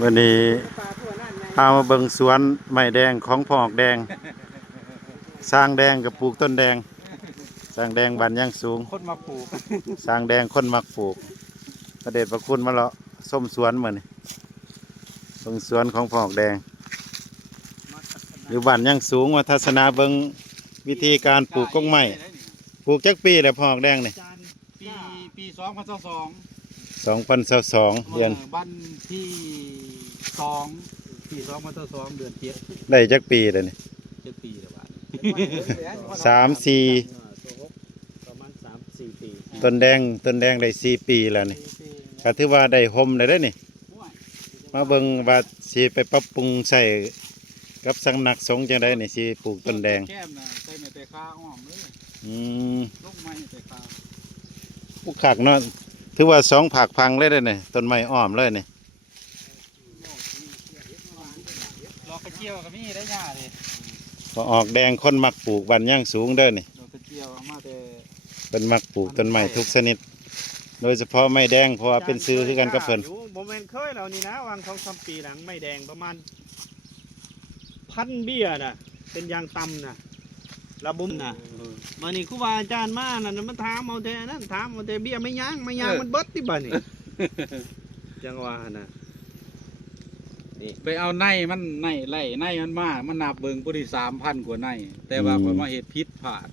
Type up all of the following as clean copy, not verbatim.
วันนี้พามาเบิ่งสวนไม้แดงของพ่อออกแดงสร้างแดงกับปลูกต้นแดงสร้างแดงบันยังสูงคนมาปลูกสร้างแดงคนมักปลูกพระเดชพระคุณมาเลาะส้มสวนเหมือนเบิ่งสวนของพ่อออกแดงหรือบันยังสูงว่าทัศนาเบิ่งวิธีการปลูกก้งไม้ปลูกจักปีแหละพ่อออกแดงนี่ปี2022 2022เดือนบ้านที่2ปี2022เดือน7ได้จักปีเลยนี่7ปีแล้วบาด3-4ประมาณ3-4 ปีต้นแดงได้4 ปีแล้วนี่ก็ถือว่าได้ห่มได้ได้นี่มาเบิ่งว่าสิไปปรับปรุงใส่กับสำนักสงฆ์จังได๋นี่สิปลูกต้นแดงแก้มน่ะใส่ไม้แต่คาอ้อมเลยลงไม้แต่คาปลูกคักเนาะถือว่า2 ผักพังเลยได้นี่ต้นไม้อ้อมเลยนี่ดอกกระเจียวก็มีได้หญ้าดิพอออกแดงคนมักปลูกบันย่างสูงเด้อนี่ดอกกระเจียวมาแต่เพิ่นมักปลูกต้นไม้ทุกชนิดโดยเฉพาะไม้แดงเพราะว่าเป็นซื้อคือกันกับเพิ่นบ่แม่นเคยแล้วนี่นะวาง2-3 ปีหลังไม้แดงประมาณ1,000 เบี้ยน่ะเป็นยางต่ำน่ะระบุมน่ะมานี่ครูบาอาจารย์มานั่นมันถามเอาแต่นั้นถามเอาแต่เบี้ยไม่ยางมันเบิดที่บ้านนี่จังว่าน่ะไปเอาในมันในไล่ในมันมามันนับเบิ่งผู้ที่3,000 กว่าในแต่ว่าข่อยมาเฮ็ดผิดพลาด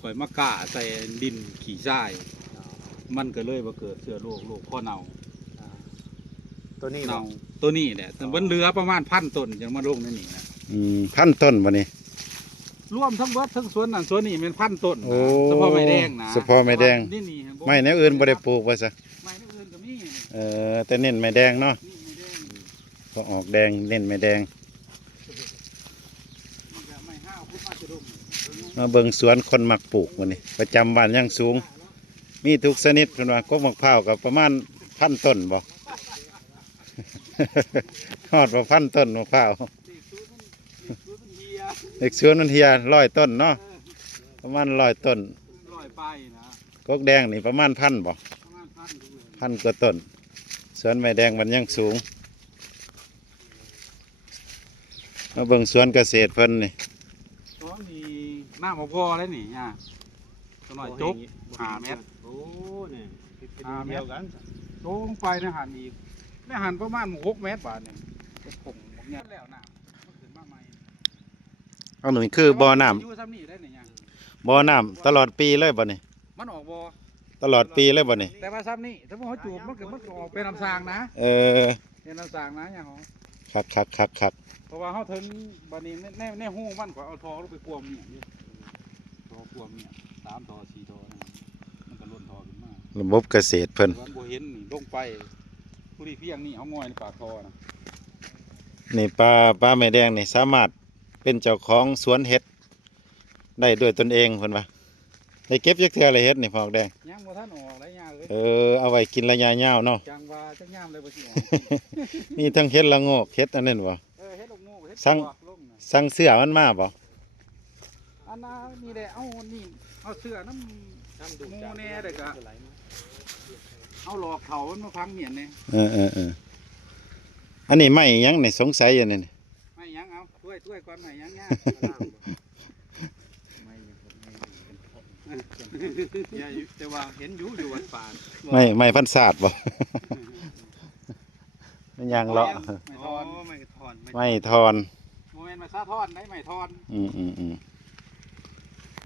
ข่อยมากะใส่ดินขี้ทรายมันก็เลยบ่เกิดเชื้อโรคข้อเน่าตัวนี้เน่าตัวนี้แหละแต่มันเหลือประมาณ1,000 ต้นจังมาลงในนี่นะ1,000 ต้นบ่นี่รวมทั้งเบิดทั้งสวนนั่นสวนนี่เป็น1,000 ต้นเฉพาะไม้แดงนะเฉพาะไม้แดงไม้แนวอื่นบ่ได้ปลูกว่าซะไม้แนวอื่นก็มีแต่เน้นไม้แดงเนาะก็ออกแดงเน้นไม้แดงมาเบิ่งสวนคนมักปลูกวันนี้ประจำบ้านย่างสูงมีทุกชนิดเพิ่นว่ากกมะพร้าวกับประมาณ1,000 ต้นบ่ ฮอดว่า1,000 ต้นมะพร้าวเด็กสวนมันเฮีย100 ต้นเนาะประมาณ100 ต้น100 ปลายนะกกแดงนี่ประมาณ1,000บ่1,000 กว่าต้นสวนไม้แดงมันย่างสูงมาเบิ่งสวนเกษตรเพิ่นนี่สวนนี่น้ำบ่พอเลยนี่ย่าตัวน้อยจบ5 เมตรโอ้นี่5 เมตรกันลงไปในหันอีกในหันประมาณ6 เมตรบาทนี่จะผงเนี่ยแล้วน้ำมันขึ้นมาใหม่เอาหนึ่งคือบ่อน้อยู่ซ้ำนี่ได้นี่ย่าำบ่อน้ำตลอดปีเลยบ่นี่มันออกบ่ตลอดปีเลยบ่นี่แต่ว่าซ้ำนี่ถ้าบ่จูบมันก็ออกเป็นน้ำสางนะเป็นน้ำสางนะอย่างของคักเพราะว่าเขาถึงบัดนี้แน่หูมันก็เอาทอลงไปกวมเนี่ยทอกวมเนี่ย3 ทอ 4 ทอมันก็ล้นทอขึ้นมาระบบเกษตรเพิ่นบ่เห็นนี่ลงไปผู้ที่เพียงนี่เขาง่อยในปากทอนะนี่ปลาแม่แดงนี่สามารถเป็นเจ้าของสวนเห็ดได้ด้วยตนเองเพิ่นว่าได้เก็บจักเทื่อเลยเห็ดนี่พ่อแดงยังบ่ทันออกเลยย่าเอ้ยเอาไว้กินระยะยาวเนาะจังว่าจักยามเลยบ่สิออกมีทั้งเห็ดละโงกเห็ดอันนั้นบ่เฮ็ดลูกโง่เฮ็ดสั่งเสื้อมันมาบ่อันนั้นนี่แหละเอาเสื้อน้ำดูแน่เด้อก็เอาหลอกเขามันมาพังเหียนนี่อันนี้ไม่ยังนี่สงสัยอยู่นี่ไม่ยังเอาถ้วยก่อนไม่ยังย่าแต่ว่าเห็นอยู่วัดป่าไม่พันศาสตร์บ่ไม่ยังเลาะไม่ทอนโมเมนต์มาซาทอนได้ไม่ทอน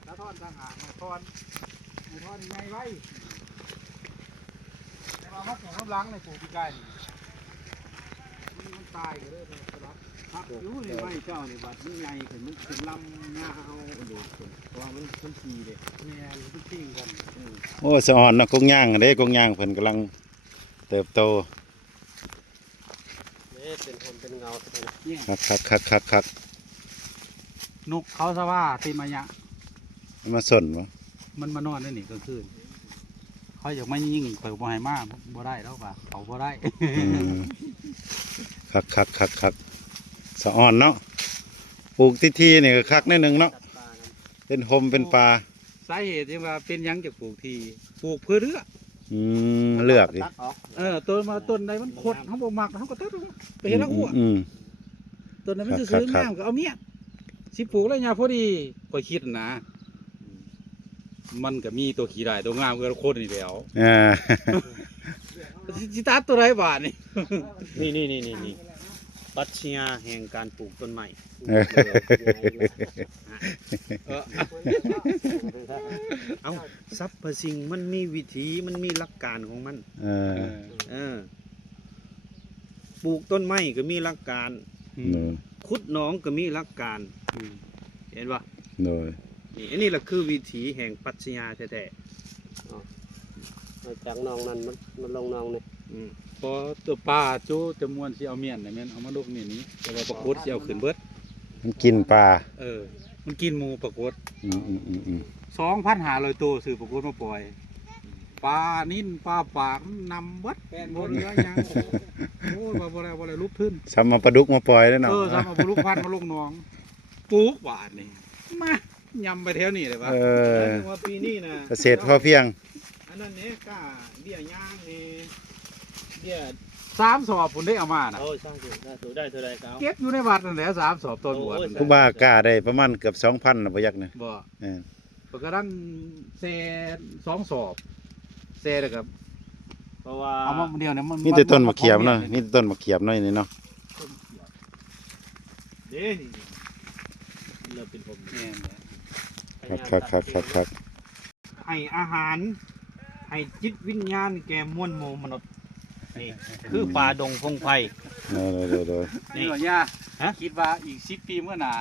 ซาทอนต่างหากไม่ทอนยังไงไว้แต่ว่าเขาปลูกน้ำล้างในปลูกที่ใกล้มันตายเลยครับครับอยู่ในไม้เจ้าในบัดนี่ไงเห็นมันเป็นลำหน้าเอาดูเพราะว่ามันสีเด็กเนี่ยมันปิ้งกันโอ้สะอ่อนนะกุ้งย่างเด้กุ้งย่างเพิ่นกำลังเติบโตเป็นเงาคักนกเขาซะว่าตีมายะมาสนวะมันมานอนได้หนิก็คือเขาอยากไม่ยิ่งเปิดบ่ให้มากบ่ได้แล้วป่ะเขาบ่ได้คักสะอ่อนเนาะปลูกที่นี่ก็คักนิดนึงเนาะเป็นโฮมเป็นปลาสาเหตุที่ว่าเป็นยังจะปลูกทีปลูกเพื่อเรือ เลือกดิ ตัดออก ต้นมาต้นใดมันขดเขาบ่มักเขาก็ตัดไปเห็นแล้วอ้ว ต้นนั้นมันจะซื้อ ครับ งามก็เอาเมียสิปลูกแล้วเนี่ยพอดีข่อยคิดนะ มันก็มีตัวขี้ได้ตัวงามก็โคตรนี่แหล้ว อ่า สิตัดตัวไรบาทนี่ นี่ปรัชญาแห่งการปลูกต้นไม้ เออ เอ้าสรรพสิ่งมันมีวิธีมันมีหลักการของมัน เออ เออปลูกต้นไม้ก็มีหลักการ โดย ขุดหนองก็มีหลักการ เห็นปะ โดย นี่อันนี้แหละคือวิถีแห่งปรัชญาแท้ จากนองนั้นมันลงนองนี่ ๆอืม พอตัวปลาจูจะมวนสิเอาเมียนน่ะแม่นเอามาลกนี่นี้แต่ว่าปรากฏสิเอาขึ้นเบิด มันกินปลา มันกินหมูปรากฏ อืม 2,500 ตัวซื้อปรากฏมาปล่อยปลานิ่นปลาปากมันนำเบิดบ่เหลือหยังโอ้ยบ่ได้ลุกขึ้น ซ้ำมาปลาดุกมาปล่อยแล้วเนาะ สามเอาลูกพันธุ์มาลงหนองปลูกบาทนี่มายำไปแถวนี้เลยวะ เออ แล้วว่าปีนี้นะ เกษตรพอเพียง อันนั้นเนี่ยกล้าเบี้ยย่างนี่เบี้ย 3 สอบผมได้เอามาน่ะ โอ้ยสร้างได้เท่าไรก็เอา เก็บอยู่ในวัดนั่นแหละ3 สอบต้นบวชนั่นแห ผู้ ละ บ้ากล้าได้ประมาณเกือบ 2,000น่ะบ่ยักเนี่ย บ่ เออ ปกติเซ2 สอบเซแล้วก็ เพราะว่า เอามาเดียวเนี่ยมัน มีแต่ต้นมะเขียบเนาะมีแต่ต้นมะเขียบเนาะนี่เนาะ เด้นี่เริ่มเป็นผม แม่นแหละ ครับ ให้อาหารให้จิตวิญญาณแก่มวลหมู่มนุษย์นี่คือป่าดงพงไพร โดย นี่ว่าย่า ฮะ คิดว่าอีก10 ปีเมื่อหน้า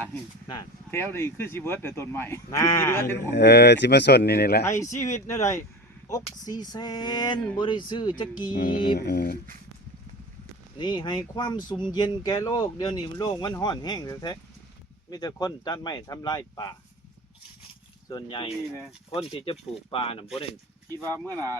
นั่น แถวนี้คือสิเบิดแต่ต้นใหม่ น่า สิเหลือแต่ต้น สิมาสนนี่แหละ ให้ชีวิตนั่นไรออกซิเจนบ่ได้ซื้อจักกีบ นี่ให้ความสุ่มเย็นแก่โลกเดี๋ยวนี้โลกมันร้อนแห้งแท้ๆมีแต่คนตัดไม้ทำลายป่า ส่วนใหญ่ นี่นะ คนที่จะปลูกป่าน่ะบ่ได้ คิดว่าเมื่อหน้า